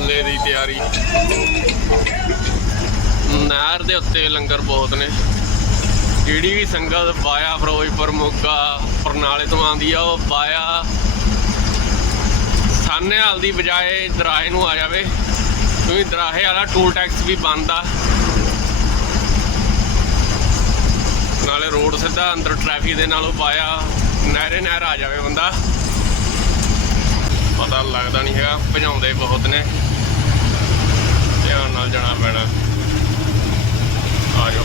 ਛੋਲੇ ਦੀ ਤਿਆਰੀ। ਨਹਿਰ ਦੇ ਉੱਤੇ ਲੰਗਰ ਬਹੁਤ ਨੇ। ਜਿਹੜੀ ਵੀ ਸੰਗਤ ਬਾਇਆ ਫਿਰੋਜ਼ਪੁਰ, ਮੋਗਾ ਪਰਨਾਲੇ ਤੋਂ ਆਉਂਦੀ ਆ, ਉਹ ਬਾਇਆ ਸਾਨੇਹਾਲ ਦੀ ਬਜਾਏ ਦਰਾਹੇ ਨੂੰ ਆ ਜਾਵੇ। ਕਿਉਂਕਿ ਦਰਾਹੇ ਵਾਲਾ ਟੂਲ ਟੈਕਸ ਵੀ ਬੰਦ ਆ। ਨਾਲੇ ਰੋਡ ਸਿੱਧਾ ਅੰਦਰ ਟ੍ਰੈਫਿਕ ਦੇ ਨਾਲੋਂ ਪਾਇਆ ਨਹਿਰੇ ਨਹਿਰ ਆ ਜਾਵੇ ਬੰਦਾ। ਪਤਾ ਲੱਗਦਾ ਨਹੀਂ ਹੈਗਾ, ਭਜਾਉਂਦੇ ਬਹੁਤ ਨੇ। ਧਿਆਨ ਨਾਲ ਜਾਣਾ ਪੈਣਾ। ਆ ਜਾਓ।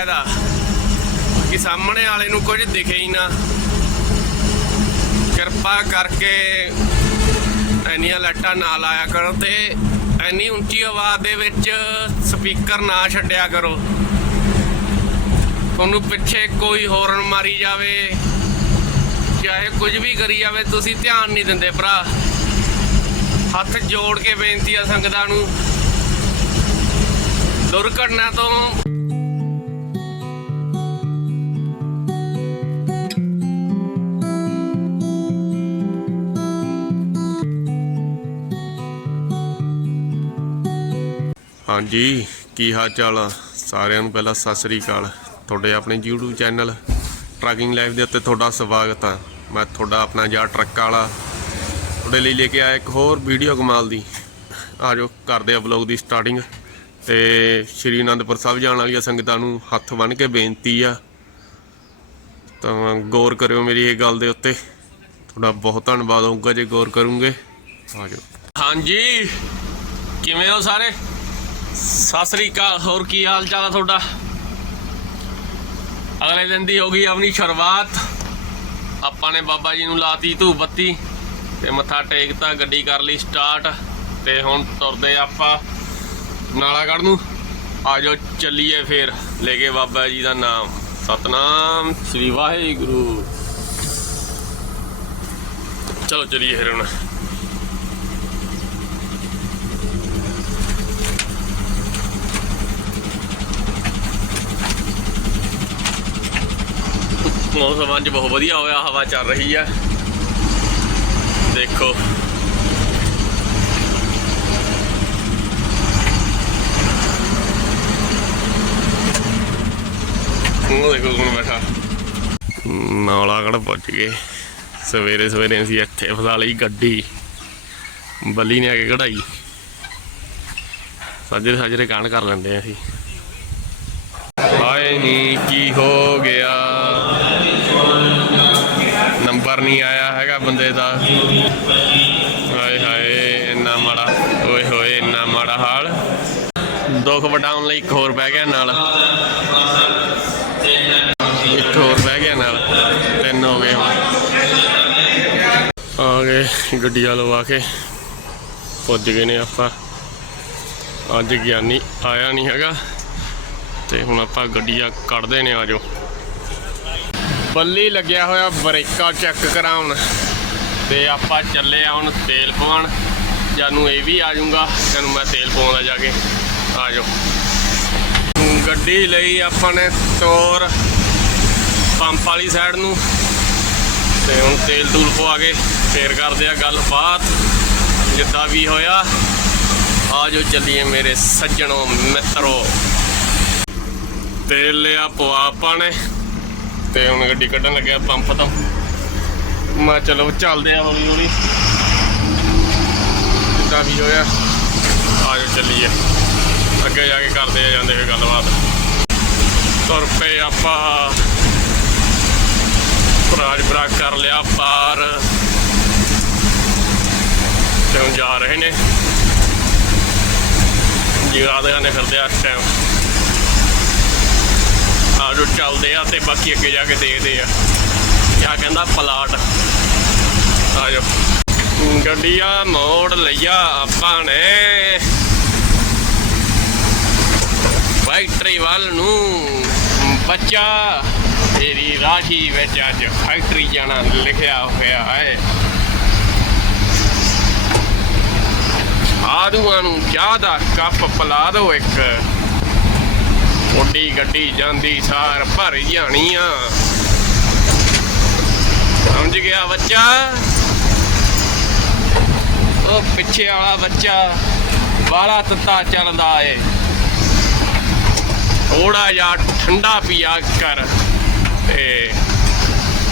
ਇਹਦਾ ਕਿ ਸਾਹਮਣੇ ਵਾਲੇ ਨੂੰ ਕੁਝ ਦਿਖੇ ਹੀ ਨਾ। ਕਿਰਪਾ ਕਰਕੇ ਇੰਨੀਆਂ ਲਾਈਟਾਂ ਨਾ ਲਾਇਆ ਕਰੋ ਤੇ ਇੰਨੀ ਉੱਚੀ ਆਵਾਜ਼ ਦੇ ਵਿੱਚ ਸਪੀਕਰ ਨਾ ਛੱਡਿਆ ਕਰੋ। ਤੁਹਾਨੂੰ ਪਿੱਛੇ ਕੋਈ ਹੋਰਨ ਮਾਰੀ ਜਾਵੇ, ਚਾਹੇ ਕੁਝ ਵੀ ਕਰੀ ਜਾਵੇ, ਤੁਸੀਂ ਧਿਆਨ ਨਹੀਂ ਦਿੰਦੇ ਭਰਾ। ਹੱਥ ਜੋੜ ਕੇ ਬੇਨਤੀ ਆ ਸੰਗਤਾਂ ਨੂੰ। ਦੁਰਘਟਨਾ ਤੋਂ ਹਾਂਜੀ, ਕੀ ਹਾਲ ਚਾਲ ਆ? ਸਾਰਿਆਂ ਨੂੰ ਪਹਿਲਾਂ ਸਤਿ ਸ੍ਰੀ ਅਕਾਲ। ਤੁਹਾਡੇ ਆਪਣੇ YouTube ਚੈਨਲ ਟਰੱਕਿੰਗ ਲਾਈਫ ਦੇ ਉੱਤੇ ਤੁਹਾਡਾ ਸਵਾਗਤ ਆ। ਮੈਂ ਤੁਹਾਡਾ ਆਪਣਾ ਜਾ ਟਰੱਕ ਵਾਲਾ ਤੁਹਾਡੇ ਲਈ ਲੈ ਕੇ ਆਇਆ ਇੱਕ ਹੋਰ ਵੀਡੀਓ ਕਮਾਲ ਦੀ। ਆਜੋ ਕਰਦੇ ਆ ਵਲੌਗ ਦੀ ਸਟਾਰਟਿੰਗ ਤੇ ਸ਼੍ਰੀ ਅਨੰਦਪੁਰ ਸਾਹਿਬ ਜਾਣ ਵਾਲੀਆਂ ਸੰਗਤਾਂ ਨੂੰ ਹੱਥ ਬੰਨ੍ਹ ਕੇ ਬੇਨਤੀ ਆ। ਤਾਂ ਗੌਰ ਕਰਿਓ ਮੇਰੀ ਇਹ ਗੱਲ ਦੇ ਉੱਤੇ। ਤੁਹਾਡਾ ਬਹੁਤ ਧੰਨਵਾਦ ਹੋਊਗਾ ਜੇ ਗੌਰ ਕਰੋਗੇ। ਆਜੋ ਹਾਂਜੀ, ਕਿਵੇਂ ਹੋ ਸਾਰੇ? ਸਤਿ ਸ੍ਰੀ ਅਕਾਲ, ਹੋਰ ਕੀ ਹਾਲ ਚਾਲ ਆ ਤੁਹਾਡਾ? ਅਗਲੇ ਦਿਨ ਦੀ ਹੋ ਗਈ ਆਪਣੀ ਸ਼ੁਰੂਆਤ। ਆਪਾਂ ਨੇ ਬਾਬਾ ਜੀ ਨੂੰ ਲਾਤੀ ਧੂਪ ਬੱਤੀ। ਤੇ ਮੱਥਾ ਟੇਕਤਾ ਗੱਡੀ ਕਰ ਲਈ ਸਟਾਰਟ ਤੇ ਹੁਣ ਤੁਰਦੇ ਆਪਾਂ ਨਾਲਾਗੜ੍ਹ ਨੂੰ। ਆਜੋ ਚੱਲੀਏ ਫੇਰ। ਲੈ ਕੇ ਬਾਬਾ ਜੀ ਦਾ ਨਾਮ। ਸਤਨਾਮ ਸ੍ਰੀ ਵਾਹਿਗੁਰੂ। ਚਲੋ, ਚੱਲੀਏ ਫਿਰ ਹੁਣ। ਮੌਸਮ ਅੱਜ ਬਹੁਤ ਵਧੀਆ ਹੋਇਆ, ਹਵਾ ਚੱਲ ਰਹੀ ਆ। ਦੇਖੋ। ਉਹ ਦੇਖੋ ਕੌਣ ਬੈਠਾ। ਨਾਲਾਗੜ ਪਹੁੰਚ ਗਏ। ਸਵੇਰੇ ਸਵੇਰੇ ਅਸੀਂ ਇੱਥੇ ਫਸਾ ਲਈ ਗੱਡੀ। ਬੱਲੀ ਨੇ ਆ ਕੇ ਕਢਾਈ। ਸਾਜਰੇ ਸਾਜਰੇ ਕਾਂਡ ਕਰ ਲੈਂਦੇ ਆ ਅਸੀਂ। ਹਾਏ ਨੀ, ਕੀ ਹੋ ਗਿਆ? ਨੰਬਰ ਨਹੀਂ ਆਇਆ। ਦੁੱਖ ਵਟਾਉਣ ਲਈ ਇੱਕ ਹੋਰ ਬਹਿ ਗਿਆ ਨਾਲ। ਇੱਕ ਹੋਰ ਬਹਿ ਗਿਆ ਨਾਲ। ਤਿੰਨ ਹੋ ਗਏ ਹੁਣ। ਆ ਗਏ ਗੱਡੀ ਵਾਲੋ ਆ ਕੇ। ਪੁੱਜ ਗਏ ਨੇ ਆਪਾਂ। ਅੱਜ ਗਿਆਨੀ ਆਇਆ ਨਹੀਂ ਹੈਗਾ। ਤੇ ਹੁਣ ਆਪਾਂ ਗੱਡੀਆਂ ਕੱਢਦੇ ਨੇ, ਆਜੋ। ਬੱਲੀ ਲੱਗਿਆ ਹੋਇਆ ਬ੍ਰੇਕਾਂ ਚੈੱਕ ਕਰਾਉਣ। ਤੇ ਆਪਾਂ ਚੱਲੇ ਆ ਹੁਣ ਤੇਲ ਪਵਾਉਣ। ਜਾਨੂੰ ਇਹ ਵੀ ਆ ਜਾਊਗਾ। ਤੈਨੂੰ ਮੈਂ ਤੇਲ ਪਵਾਉਂਦਾ ਜਾ ਕੇ। ਆ ਜਾਓ ਗੱਡੀ ਲਈ ਆਪਾਂ ਨੇ ਤੋਰ ਪੰਪ ਵਾਲੀ ਸਾਈਡ ਨੂੰ। ਤੇ ਹੁਣ ਤੇਲ ਤੂਲ ਪਵਾ ਕੇ ਫੇਰ ਕਰਦੇ ਆ ਗੱਲਬਾਤ। ਜਿੱਦਾਂ ਵੀ ਹੋਇਆ ਆ ਜਾਓ ਚੱਲੀਏ ਮੇਰੇ ਸੱਜਣੋ ਮਿੱਤਰੋ। ਤੇਲ ਲਿਆ ਪਵਾ ਆਪਾਂ ਨੇ। ਤੇ ਹੁਣ ਗੱਡੀ ਕੱਢਣ ਲੱਗਿਆ ਪੰਪ ਤੋਂ। ਮੈਂ ਚਲੋ ਚੱਲਦੇ ਆ ਹੌਲੀ ਹੌਲੀ। ਜਿੱਦਾਂ ਵੀ ਹੋਇਆ ਆ ਜਾਓ ਚੱਲੀਏ। ਅੱਗੇ ਜਾ ਕੇ ਕਰਦੇ ਆ, ਜਾਂਦੇ ਹੋਏ ਗੱਲਬਾਤ। ਤੁਰ ਪਏ ਆਪਾਂ। ਰਾਜਪੁਰਾ ਕਰ ਲਿਆ ਪਾਰ। ਤੇ ਹੁਣ ਜਾ ਰਹੇ ਨੇ। ਜਿਗਾਦਿਆਂ ਨੇ ਫਿਰਦੇ ਆ ਇਸ ਟਾਈਮ ਆਜੋ ਚੱਲਦੇ ਆ ਤੇ ਬਾਕੀ ਅੱਗੇ ਜਾ ਕੇ ਦੇਖਦੇ ਆ। ਕਿਆ ਕਹਿੰਦਾ ਪਲਾਟ। ਆ ਆਜੋ। ਗੱਡੀਆਂ ਮੋੜ ਲਿਆ ਆਪਾਂ ਨੇ। ਫੈਕਟਰੀ ਵੱਲ ਨੂੰ ਬੱਚਾ, ਤੇਰੀ ਰਾਸ਼ੀ ਵਿੱਚ ਅੱਜ ਫੈਕਟਰੀ ਜਾਣਾ ਲਿਖਿਆ ਹੋਇਆ ਹੈ। ਸਾਧੂਆਂ ਨੂੰ ਚਾਹ ਦਾ ਕੱਪ ਪਿਲਾ ਦਿਓ ਇੱਕ। ਓਡੀ ਗੱਡੀ ਜਾਂਦੀ ਸਾਰ ਭਰ ਜਾਣੀ ਆ ਸਮਝ ਗਿਆ ਬੱਚਾ? ਉਹ ਪਿੱਛੇ ਵਾਲਾ ਬੱਚਾ ਵਾਲਾ ਤੱਤਾ ਚੱਲਦਾ ਏ। ਥੋੜਾ ਜਿਹਾ ਠੰਡਾ ਪੀਆ ਕਰ ਤੇ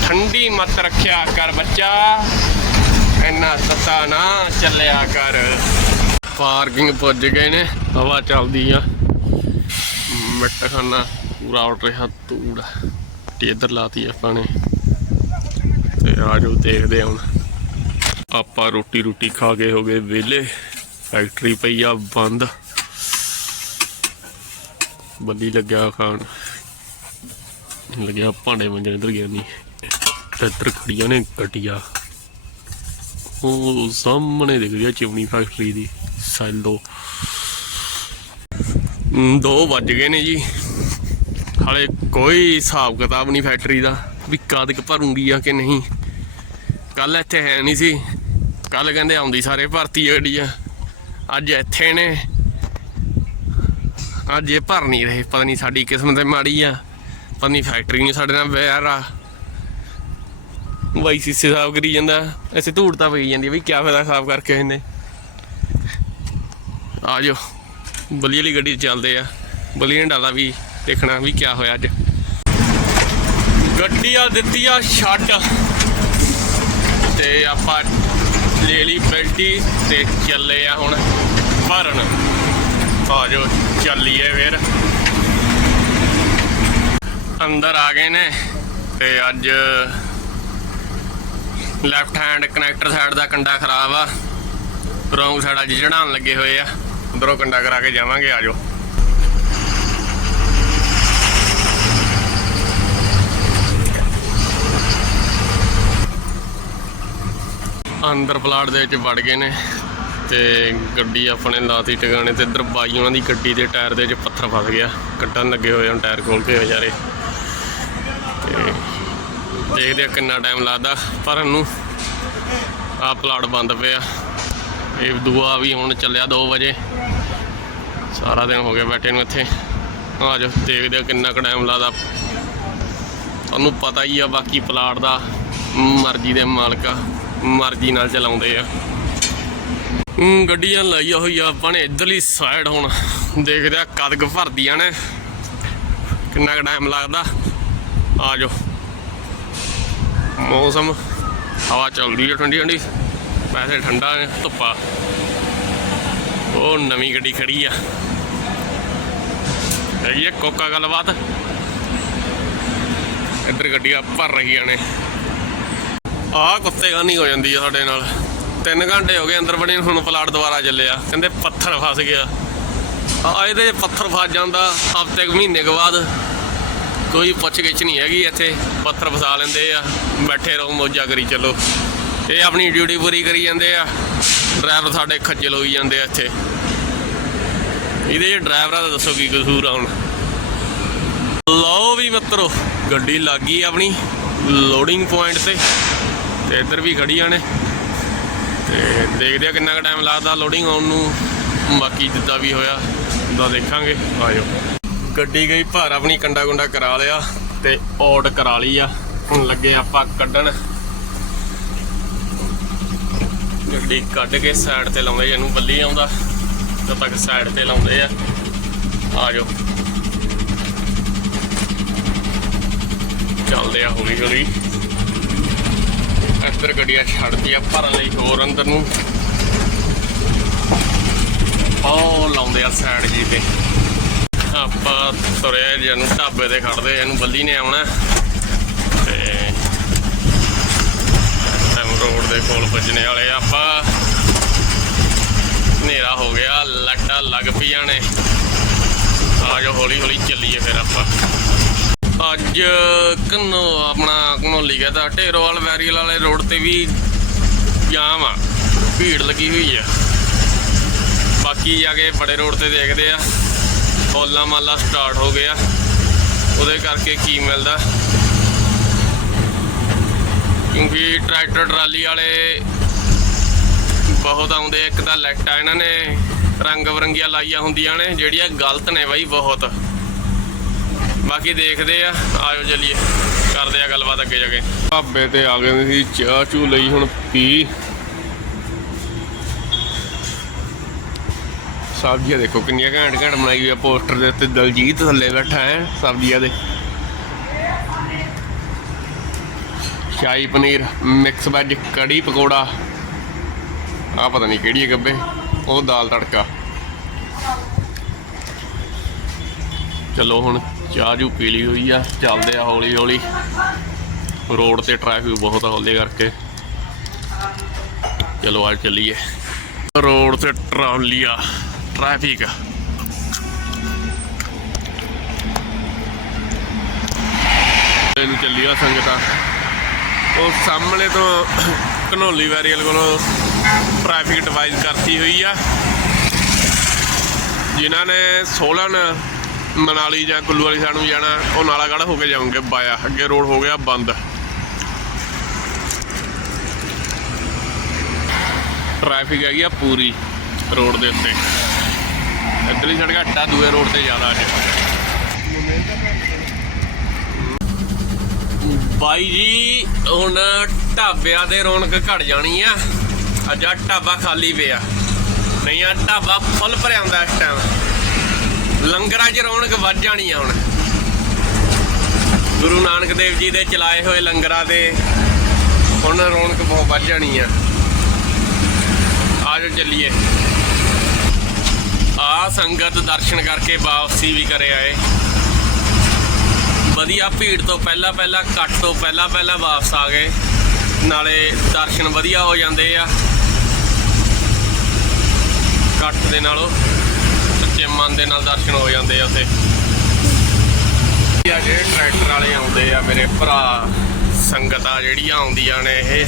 ਠੰਡੀ ਮਤ ਰੱਖਿਆ ਕਰ ਬੱਚਾ। ਇੰਨਾ ਤੱਤਾ ਨਾ ਚੱਲਿਆ ਕਰ। ਪਾਰਕਿੰਗ ਪੁੱਜ ਗਏ ਨੇ, ਹਵਾ ਚੱਲਦੀ ਆ। ਮਿੱਟ ਖਾਨਾ ਪੂਰਾ ਉੱਡ ਰਿਹਾ ਤੂੜ ਤੇ ਇੱਧਰ ਲਾਤੀ ਆਪਾਂ ਨੇ। ਤੇ ਆਜੋ ਦੇਖਦੇ ਹੁਣ। ਆਪਾਂ ਰੋਟੀ ਰੋਟੀ ਖਾ ਕੇ ਹੋ ਗਏ ਵਿਹਲੇ। ਫੈਕਟਰੀ ਪਈ ਆ ਬੰਦ। ਬੱਲੀ ਲੱਗਿਆ ਖਾਣ। ਲੱਗਿਆ ਭਾਂਡੇ ਮੰਜਣ ਇੱਧਰ ਗਿਆ ਨਹੀਂ ਤੇ ਖੜੀਆਂ ਨੇ ਗੱਡੀਆਂ। ਉਹ ਸਾਹਮਣੇ ਦਿਖ ਰਹੀ ਚਿਮਨੀ ਫੈਕਟਰੀ ਦੀ। ਸੈਲੋ। ਹਮ, ਦੋ ਵੱਜ ਗਏ ਨੇ ਜੀ। ਹਾਲੇ ਕੋਈ ਹਿਸਾਬ ਕਿਤਾਬ ਨਹੀਂ ਫੈਕਟਰੀ ਦਾ ਵੀ ਕਾਦਕ ਕ ਭਰੂੰਗੀ ਆ ਕਿ ਨਹੀਂ। ਕੱਲ ਇੱਥੇ ਹੈ ਨਹੀਂ ਸੀ। ਕੱਲ ਕਹਿੰਦੇ ਆਉਂਦੀ ਸਾਰੇ ਭਰਤੀ ਗੱਡੀ ਆ। ਅੱਜ ਇੱਥੇ ਨੇ। ਅੱਜ ਇਹ ਭਰ ਨਹੀਂ ਰਹੇ, ਪਤਾ ਨਹੀਂ ਸਾਡੀ ਕਿਸਮਤ ਤੇ ਮਾੜੀ ਆ, ਪਤਾ ਨਹੀਂ ਫੈਕਟਰੀ ਨਹੀਂ ਸਾਡੇ ਨਾਲ ਵੈਰ ਆ। ਵਾਈ ਸੀਸੇ ਸਾਫ਼ ਕਰੀ ਜਾਂਦਾ ਐਸੇ ਧੂੜ ਤਾਂ ਪਈ ਜਾਂਦੀ ਵੀ ਕਿਆ ਫਾਇਦਾ ਸਾਫ਼ ਕਰਕੇ ਇਹਨੇ। ਆ ਜਾਓ, ਬਲੀ ਵਾਲੀ ਗੱਡੀ ਚੱਲਦੇ ਆ, ਬਲੀ ਨੇ ਡਾਲਾ ਵੀ, ਦੇਖਣਾ ਵੀ ਕਿਆ ਹੋਇਆ ਅੱਜ। ਗੱਡੀ ਆ ਦਿੱਤੀ ਆ, ਛੱਡ। ਤੇ ਆਪਾਂ ਲੈ ਲਈ ਬੈਲਟੀ ਤੇ ਚੱਲੇ ਆ ਹੁਣ ਭਰਨ। ਆ ਜਾਓ। ਚੱਲੀਏ ਫਿਰ। ਅੰਦਰ ਆ ਗਏ ਨੇ ਤੇ ਅੱਜ ਲੈਫਟ ਹੈਂਡ ਕਨੈਕਟਰ ਸਾਈਡ ਦਾ ਕੰਡਾ ਖਰਾਬ ਆ। ਰੋਂਗ ਸਾਈਡ ਅੱਜ ਚੜਾਉਣ ਲੱਗੇ ਹੋਏ ਆ। ਉਧਰੋਂ ਕੰਡਾ ਕਰਾ ਕੇ ਜਾਵਾਂਗੇ, ਆ ਜਾਓ। ਅੰਦਰ ਪਲਾਟ ਦੇ ਵਿੱਚ ਵੜ ਗਏ ਨੇ। ਤੇ ਗੱਡੀ ਆਪਣੇ ਲਾਤੀ ਟਿਕਾਣੇ ਤੇ ਇੱਧਰ ਬਾਈ ਉਹਨਾਂ ਦੀ ਗੱਡੀ ਦੇ ਟਾਇਰ ਦੇ ਵਿੱਚ ਪੱਥਰ ਫਸ ਗਿਆ। ਕੱਟਣ ਲੱਗੇ ਹੋਏ ਹਨ ਟਾਇਰ ਖੋਲ ਕੇ ਵਿਚਾਰੇ। ਤੇ ਦੇਖਦੇ ਆ ਕਿੰਨਾ ਟਾਈਮ ਲੱਗਦਾ, ਪਰ ਨੂੰ ਆ ਪਲਾਟ ਬੰਦ ਪਿਆ। ਇਹ ਦੂਆ ਵੀ ਹੁਣ ਚੱਲਿਆ 2 ਵਜੇ। ਸਾਰਾ ਦਿਨ ਹੋ ਗਿਆ ਬੈਠੇ ਨੂੰ ਇੱਥੇ। ਆ ਜਾਓ, ਦੇਖਦੇ ਆ ਕਿੰਨਾ ਕੁ ਟਾਈਮ ਲੱਗਦਾ। ਤੁਹਾਨੂੰ ਪਤਾ ਹੀ ਆ ਬਾਕੀ ਪਲਾਟ ਦਾ, ਮਰਜ਼ੀ ਦੇ ਮਾਲਕ ਆ, ਮਰਜ਼ੀ ਨਾਲ ਚਲਾਉਂਦੇ ਆ। ਗੱਡੀਆਂ ਲਾਈਆਂ ਹੋਈਆਂ ਆਪਾਂ ਨੇ ਇਧਰਲੀ ਸਾਈਡ ਹੁਣ। ਦੇਖਦੇ ਆ ਕਦ ਕੁ ਭਰਦੀਆਂ ਨੇ। ਕਿੰਨਾ ਕੁ ਟਾਈਮ ਲੱਗਦਾ। ਆ ਜਾਓ। ਮੌਸਮ। ਹਵਾ ਚੱਲਦੀ ਹੈ ਠੰਡੀ ਠੰਡੀ। ਵੈਸੇ ਠੰਡਾ ਹੈ ਧੁੱਪਾ। ਉਹ ਨਵੀਂ ਗੱਡੀ ਖੜੀ ਆ। ਹੈਗੀ ਹੈ ਕੋਕਾ ਗੱਲਬਾਤ। ਇੱਧਰ ਗੱਡੀਆਂ ਭਰ ਰਹੀਆਂ ਨੇ। ਆਹ ਕੁੱਤੇ ਗਾਨੀ ਹੋ ਜਾਂਦੀ ਆ ਸਾਡੇ ਨਾਲ। 3 ਘੰਟੇ ਹੋ ਗਏ ਅੰਦਰ ਬਣੇ ਹੁਣ ਪਲਾਟ ਦੁਬਾਰਾ ਚੱਲਿਆ। ਕਹਿੰਦੇ ਪੱਥਰ ਫਸ ਗਿਆ। ਆ ਇਹਦੇ ਪੱਥਰ ਫਸ ਜਾਂਦਾ ਹਫ਼ਤੇ ਕੁ ਮਹੀਨੇ ਕੁ ਬਾਅਦ ਕੋਈ ਪੁੱਛ ਗਿੱਛ ਨਹੀਂ ਹੈਗੀ ਇੱਥੇ। ਪੱਥਰ ਫਸਾ ਲੈਂਦੇ ਆ, ਬੈਠੇ ਰਹੋ, ਮੌਜਾ ਕਰੀ ਚੱਲੋ। ਇਹ ਆਪਣੀ ਡਿਊਟੀ ਪੂਰੀ ਕਰੀ ਜਾਂਦੇ ਆ। ਡਰਾਈਵਰ ਸਾਡੇ ਖੱਜਲ ਹੋਈ ਜਾਂਦੇ ਆ ਇੱਥੇ। ਇਹਦੇ ਜੇ ਡਰਾਈਵਰਾਂ ਦਾ ਦੱਸੋ ਕੀ ਕਸੂਰ ਆ ਹੁਣ। ਲਓ ਵੀ ਮਿੱਤਰੋ, ਗੱਡੀ ਲੱਗ ਗਈ ਆਪਣੀ। ਲੋਡਿੰਗ ਪੁਆਇੰਟ ਤੇ ਤੇ ਇੱਧਰ ਵੀ ਖੜੀਆਂ ਨੇ। ਤੇ ਦੇਖਦੇ ਆ ਕਿੰਨਾ ਕੁ ਟਾਈਮ ਲੱਗਦਾ ਲੋਡਿੰਗ ਆਉਣ ਨੂੰ। ਬਾਕੀ ਜਿੱਦਾਂ ਵੀ ਹੋਇਆ ਉਦਾਂ ਦੇਖਾਂਗੇ। ਆਜੋ। ਗੱਡੀ ਗਈ, ਭਾਰ ਆਪਣੀ ਕੰਡਾ ਕੁੰਡਾ ਕਰਾ ਲਿਆ ਤੇ ਔਟ ਕਰਾ ਲਈ ਆ। ਹੁਣ ਲੱਗੇ ਆਪਾਂ ਕੱਢਣ। ਗੱਡੀ ਕੱਢ ਕੇ ਸਾਈਡ ਤੇ ਲਾਉਂਦੇ ਇਹਨੂੰ ਬੱਲੀ ਆਉਂਦਾ ਤਦ ਤੱਕ ਸਾਈਡ ਤੇ ਲਾਉਂਦੇ ਆ। ਜਾਓ ਚੱਲਦੇ ਆ ਹੌਲੀ ਹੌਲੀ ਇੱਧਰ ਗੱਡੀਆਂ ਛੱਡਦੀ ਆ ਭਰਨ ਲਈ ਹੋਰ ਅੰਦਰ ਨੂੰ। ਉਹ ਲਾਉਂਦੇ ਆ ਸਾਈਡ ਜੀ ਤੇ। ਆਪਾਂ ਤੁਰਿਆ ਜਿਹਨੂੰ ਢਾਬੇ ਤੇ ਖੜਦੇ ਇਹਨੂੰ ਬੱਲੀ ਨੇ ਆਉਣਾ। ਤੇ ਐਮ ਰੋਡ ਦੇ ਕੋਲ ਪੁੱਜਣੇ ਵਾਲੇ ਆ ਆਪਾਂ। ਹਨੇਰਾ ਹੋ ਗਿਆ ਲੱਟਾਂ ਲੱਗ ਪਈਆਂ ਨੇ। ਆਜੋ ਹੌਲੀ ਹੌਲੀ ਚੱਲੀਏ ਫਿਰ ਆਪਾਂ। ਅੱਜ ਕਨੋ ਆਪਣਾ ਘਨੌਲੀ ਗਿਆ ਤਾਂ ਢੇਰੋਵਾਲ ਵੈਰੀਅਲ ਵਾਲੇ ਰੋਡ ਤੇ ਵੀ ਜਾਮ ਆ, ਭੀੜ ਲੱਗੀ ਹੋਈ ਆ। ਬਾਕੀ ਜਾ ਕੇ ਬੜੇ ਰੋਡ ਤੇ ਦੇਖਦੇ ਆ, ਹੋਲਾ ਮਾਲਾ ਸਟਾਰਟ ਹੋ ਗਿਆ, ਉਹਦੇ ਕਰਕੇ ਕੀ ਮਿਲਦਾ? ਕਿਉਂਕਿ ਟਰੈਕਟਰ ਟਰਾਲੀ ਵਾਲੇ ਬਹੁਤ ਆਉਂਦੇ ਇੱਕ ਤਾਂ ਲਾਈਟਾਂ ਇਹਨਾਂ ਨੇ ਰੰਗ ਬਰੰਗੀਆਂ ਲਾਈਆਂ ਹੁੰਦੀਆਂ ਨੇ, ਜਿਹੜੀਆਂ ਗਲਤ ਨੇ ਬਾਈ ਬਹੁਤ। ਬਾਕੀ ਦੇਖਦੇ ਆ। ਆਜੋ ਚਲੀਏ। ਕਰਦੇ ਆ ਗੱਲਬਾਤ ਅੱਗੇ ਜਾ ਕੇ। ਢਾਬੇ ਤੇ ਆ ਗਏ ਸੀ, ਚਾਹ ਚੂ ਲਈ ਹੁਣ ਪੀ। ਸਬਜ਼ੀਆਂ ਦੇਖੋ ਕਿੰਨੀਆਂ ਘੈਂਟ ਘੈਂਟ ਬਣਾਈ ਹੋਈ ਆ ਪੋਸਟਰ ਦੇ ਉੱਤੇ। ਦਲਜੀਤ ਥੱਲੇ ਬੈਠਾ ਹੈ ਸਬਜ਼ੀਆਂ ਦੇ। Shahi paneer, mix veg, kadhi pakora. ਆ ਪਤਾ ਨਹੀਂ ਕਿਹੜੀ ਹੈ ਗੱਬੇ, ਉਹ ਦਾਲ ਤੜਕਾ। ਚਲੋ ਹੁਣ ਚਾਹ ਜੂ ਪੀ ਲਈ ਹੋਈ ਆ, ਚੱਲਦੇ ਆ ਹੌਲੀ ਹੌਲੀ। ਰੋਡ ਤੇ ਟ੍ਰੈਫਿਕ ਬਹੁਤ ਆ ਹੌਲੇ ਕਰਕੇ। ਚਲੋ ਆ ਚੱਲੀਏ। ਰੋਡ ਤੇ ਟਰਾਲੀਆ ਟ੍ਰੈਫਿਕ ਇਹਨੂੰ ਚੱਲੀਆ ਸੰਗਤਾਂ। ਉਹ ਸਾਹਮਣੇ ਤੋਂ ਘਨੌਲੀ ਵੈਰੀਅਲ ਕੋਲੋਂ ਟ੍ਰੈਫਿਕ ਡਿਵਾਈਸ ਕਰਤੀ ਹੋਈ ਆ। ਜਿਨ੍ਹਾਂ ਨੇ ਸੋਲਨ ਮਨਾਲੀ ਜਾਂ ਕੁੱਲੂ ਵਾਲੀ ਸਾਈਡ ਨੂੰ ਜਾਣਾ, ਉਹ ਨਾਲਾਗੜ੍ਹ ਹੋ ਕੇ ਜਾਓਗੇ ਬਾਇਆ, ਅੱਗੇ ਰੋਡ ਹੋ ਗਿਆ ਬੰਦ। ਟ੍ਰੈਫਿਕ ਹੈਗੀ ਆ ਪੂਰੀ ਰੋਡ ਦੇ ਉੱਤੇ। ਇੱਧਰਲੀ ਸੜਕ ਘੱਟਾ ਦੂਏ ਰੋਡ ਤੇ ਜ਼ਿਆਦਾ ਅੱਜ। ਬਾਈ ਜੀ, ਹੁਣ ਢਾਬਿਆਂ ਦੇ ਰੌਣਕ ਘਟ ਜਾਣੀ ਆ। ਅੱਜ ਆ ਢਾਬਾ ਖਾਲੀ ਪਿਆ। ਨਹੀਂ ਆ ਢਾਬਾ ਫੁੱਲ ਭਰਿਆ ਹੁੰਦਾ ਇਸ ਟਾਈਮ ਲੰਗਰਾਂ 'ਚ ਰੌਣਕ ਵੱਧ ਜਾਣੀ ਆ ਹੁਣ। ਗੁਰੂ ਨਾਨਕ ਦੇਵ ਜੀ ਦੇ ਚਲਾਏ ਹੋਏ ਲੰਗਰਾਂ ਤੇ ਹੁਣ ਰੌਣਕ ਬਹੁਤ ਵੱਧ ਜਾਣੀ ਆ। ਆਜੋ ਚੱਲੀਏ। ਆ ਸੰਗਤ ਦਰਸ਼ਨ ਕਰਕੇ ਵਾਪਸੀ ਵੀ ਕਰੇ ਆਏ। ਵਧੀਆ ਭੀੜ ਤੋਂ ਪਹਿਲਾਂ ਪਹਿਲਾਂ ਕੱਟ ਤੋਂ ਪਹਿਲਾਂ ਪਹਿਲਾਂ ਵਾਪਸ ਆ ਗਏ। ਨਾਲੇ ਦਰਸ਼ਨ ਵਧੀਆ ਹੋ ਜਾਂਦੇ ਆ। ਕੱਟ ਦੇ ਨਾਲੋਂ। ਮਨ ਦੇ ਨਾਲ ਦਰਸ਼ਨ ਹੋ ਜਾਂਦੇ ਆ ਉੱਥੇ। ਆ ਜਿਹੜੇ ਟਰੈਕਟਰ ਵਾਲੇ ਆਉਂਦੇ ਆ, ਮੇਰੇ ਭਰਾ ਸੰਗਤਾਂ ਜਿਹੜੀਆਂ ਆਉਂਦੀਆਂ ਨੇ ਇਹ।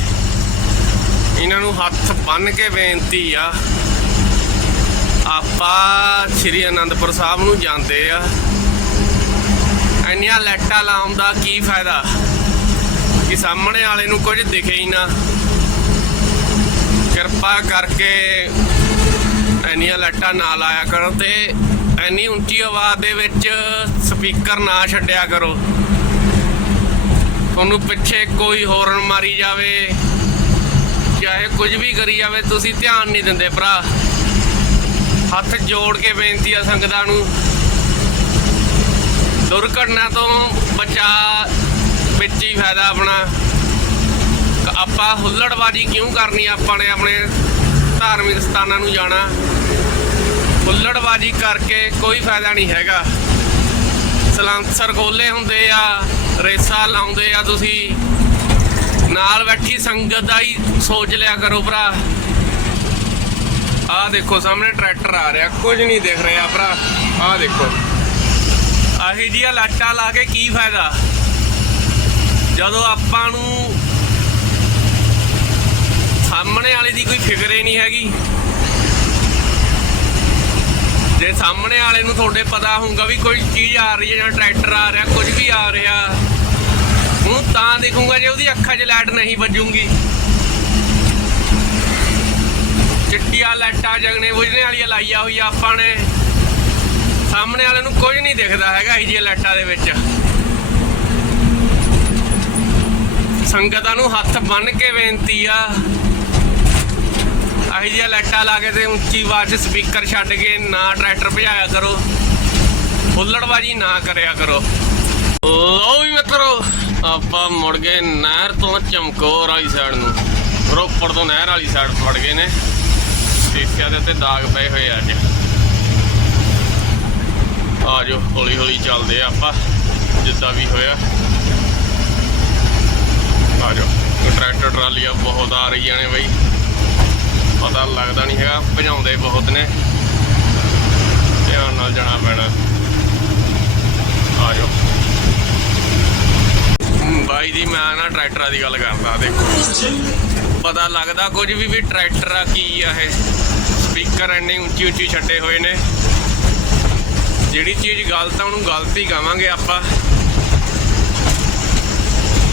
ਇਹਨਾਂ ਨੂੰ ਹੱਥ ਬੰਨ ਕੇ ਬੇਨਤੀ ਆ। ਆਪਾਂ ਸ੍ਰੀ ਅਨੰਦਪੁਰ ਸਾਹਿਬ ਨੂੰ ਜਾਂਦੇ ਆ। ਇੰਨੀਆਂ ਲਾਈਟਾਂ ਲਾਉਣ ਦਾ ਕੀ ਫਾਇਦਾ? ਕਿ ਸਾਹਮਣੇ ਵਾਲੇ ਨੂੰ ਕੁਝ ਦਿਖੇ ਹੀ ਨਾ। ਕਿਰਪਾ ਕਰਕੇ ਇੰਨੀਆਂ ਲਾਈਟਾਂ ਨਾ ਲਾਇਆ ਕਰੋ ਤੇ ਇੰਨੀ ਉੱਚੀ ਆਵਾਜ਼ ਦੇ ਵਿੱਚ ਸਪੀਕਰ ਨਾ ਛੱਡਿਆ ਕਰੋ। ਤੁਹਾਨੂੰ ਪਿੱਛੇ ਕੋਈ ਹੌਰਨ ਮਾਰੀ ਜਾਵੇ, ਚਾਹੇ ਕੁਝ ਵੀ ਕਰੀ ਜਾਵੇ, ਤੁਸੀਂ ਧਿਆਨ ਨਹੀਂ ਦਿੰਦੇ ਭਰਾ। ਹੱਥ ਜੋੜ ਕੇ ਬੇਨਤੀ ਆ ਸੰਗਤਾਂ ਨੂੰ। ਦੁਰਘਟਨਾ ਤੋਂ ਬਚਾ ਵਿੱਚ ਹੀ ਫਾਇਦਾ ਆਪਣਾ। ਆਪਾਂ ਹੁੱਲੜਬਾਜੀ ਕਿਉਂ ਕਰਨੀ ਆਪਾਂ ਨੇ ਆਪਣੇ ਧਾਰਮਿਕ ਸਥਾਨਾਂ ਨੂੰ ਜਾਣਾ। ਹੁੱਲੜਬਾਜੀ ਕਰਕੇ ਕੋਈ ਫਾਇਦਾ ਨਹੀਂ ਹੈਗਾ। ਸਲਾਂਸਰ ਖੋਲੇ ਹੁੰਦੇ ਆ, ਰੇਸਾ ਲਾਉਂਦੇ ਆ ਤੁਸੀਂ। ਨਾਲ ਬੈਠੀ ਸੰਗਤ ਦਾ ਹੀ ਸੋਚ ਲਿਆ ਕਰੋ ਭਰਾ। ਆਹ ਦੇਖੋ, ਸਾਹਮਣੇ ਟਰੈਕਟਰ ਆ ਰਿਹਾ, ਕੁਝ ਨਹੀਂ ਦਿਖ ਰਿਹਾ ਭਰਾ। ਆਹ ਦੇਖੋ। ਆਹੀ ਜੀਆਂ ਲਾਟਾਂ ਲਾ ਕੇ ਕੀ ਫਾਇਦਾ? ਜਦੋਂ ਆਪਾਂ ਨੂੰ ਸਾਹਮਣੇ ਵਾਲੇ ਦੀ ਕੋਈ ਫਿਕਰ ਹੀ ਨਹੀਂ ਹੈਗੀ। ਜੇ ਸਾਹਮਣੇ ਵਾਲੇ ਨੂੰ ਤੁਹਾਡੇ ਪਤਾ ਹੋਊਗਾ ਵੀ ਕੋਈ ਚੀਜ਼ ਆ ਰਹੀ ਹੈ ਜਾਂ ਟਰੈਕਟਰ ਆ ਰਿਹਾ, ਕੁਝ ਵੀ ਆ ਰਿਹਾ। ਉਹਨੂੰ ਤਾਂ ਦੇਖੂਗਾ ਜੇ ਉਹਦੀ ਅੱਖਾਂ 'ਚ ਲਾਈਟ ਨਹੀਂ ਵੱਜੂਗੀ। ਚਿੱਟੀਆਂ ਲਾਈਟਾਂ ਜਗਨੇ ਬੁਝਣੇ ਵਾਲੀਆਂ ਲਾਈਆਂ ਹੋਈ ਆਪਾਂ ਨੇ। ਸਾਹਮਣੇ ਵਾਲੇ ਨੂੰ ਕੁਝ ਨਹੀਂ ਦਿਖਦਾ ਹੈਗਾ ਇਹ ਜੀ ਲਾਈਟਾਂ ਦੇ ਵਿੱਚ। ਸੰਗਤਾਂ ਨੂੰ ਹੱਥ ਬੰਨ ਕੇ ਬੇਨਤੀ ਆ। ਆਹੀ ਜਿਹੀਆਂ ਲਾਈਟਾਂ ਲਾ ਕੇ ਤੇ ਉੱਚੀ ਆਵਾਜ਼ 'ਚ ਸਪੀਕਰ ਛੱਡ ਕੇ ਨਾ ਟਰੈਕਟਰ ਭਜਾਇਆ ਕਰੋ, ਹੁੱਲੜਬਾਜੀ ਨਾ ਕਰਿਆ ਕਰੋ। ਲਓ ਵੀ ਮਿੱਤਰੋ, ਆਪਾਂ ਮੁੜ ਗਏ ਨਹਿਰ ਤੋਂ ਚਮਕੌਰ ਵਾਲੀ ਸਾਈਡ ਨੂੰ। ਰੋਪੜ ਤੋਂ ਨਹਿਰ ਵਾਲੀ ਸਾਈਡ ਮੁੜ ਗਏ ਨੇ। ਸ਼ੀਸ਼ਿਆਂ ਦੇ ਉੱਤੇ ਦਾਗ ਪਏ ਹੋਏ ਆ ਅੱਜ। ਆਜੋ ਹੌਲੀ ਹੌਲੀ ਚੱਲਦੇ ਆ ਆਪਾਂ, ਜਿੱਦਾਂ ਵੀ ਹੋਇਆ। ਆਜੋ, ਟਰੈਕਟਰ ਟਰਾਲੀਆਂ ਬਹੁਤ ਆ ਰਹੀਆਂ ਨੇ ਬਈ। ਪਤਾ ਲੱਗਦਾ ਨਹੀਂ ਹੈਗਾ, ਭਜਾਉਂਦੇ ਬਹੁਤ ਨੇ। ਧਿਆਨ ਨਾਲ ਜਾਣਾ ਪੈਣਾ। ਆ ਜਾਓ। ਬਾਈ ਜੀ, ਮੈਂ ਨਾ ਟਰੈਕਟਰਾਂ ਦੀ ਗੱਲ ਕਰਦਾ, ਦੇਖੋ। ਪਤਾ ਲੱਗਦਾ ਕੁਝ ਵੀ ਵੀ ਟਰੈਕਟਰ ਆ, ਕੀ ਆ ਇਹ। ਸਪੀਕਰ ਇੰਨੇ ਉੱਚੀ ਉੱਚੀ ਛੱਡੇ ਹੋਏ ਨੇ। ਜਿਹੜੀ ਚੀਜ਼ ਗਲਤ ਆ, ਉਹਨੂੰ ਗਲਤ ਹੀ ਕਵਾਂਗੇ ਆਪਾਂ।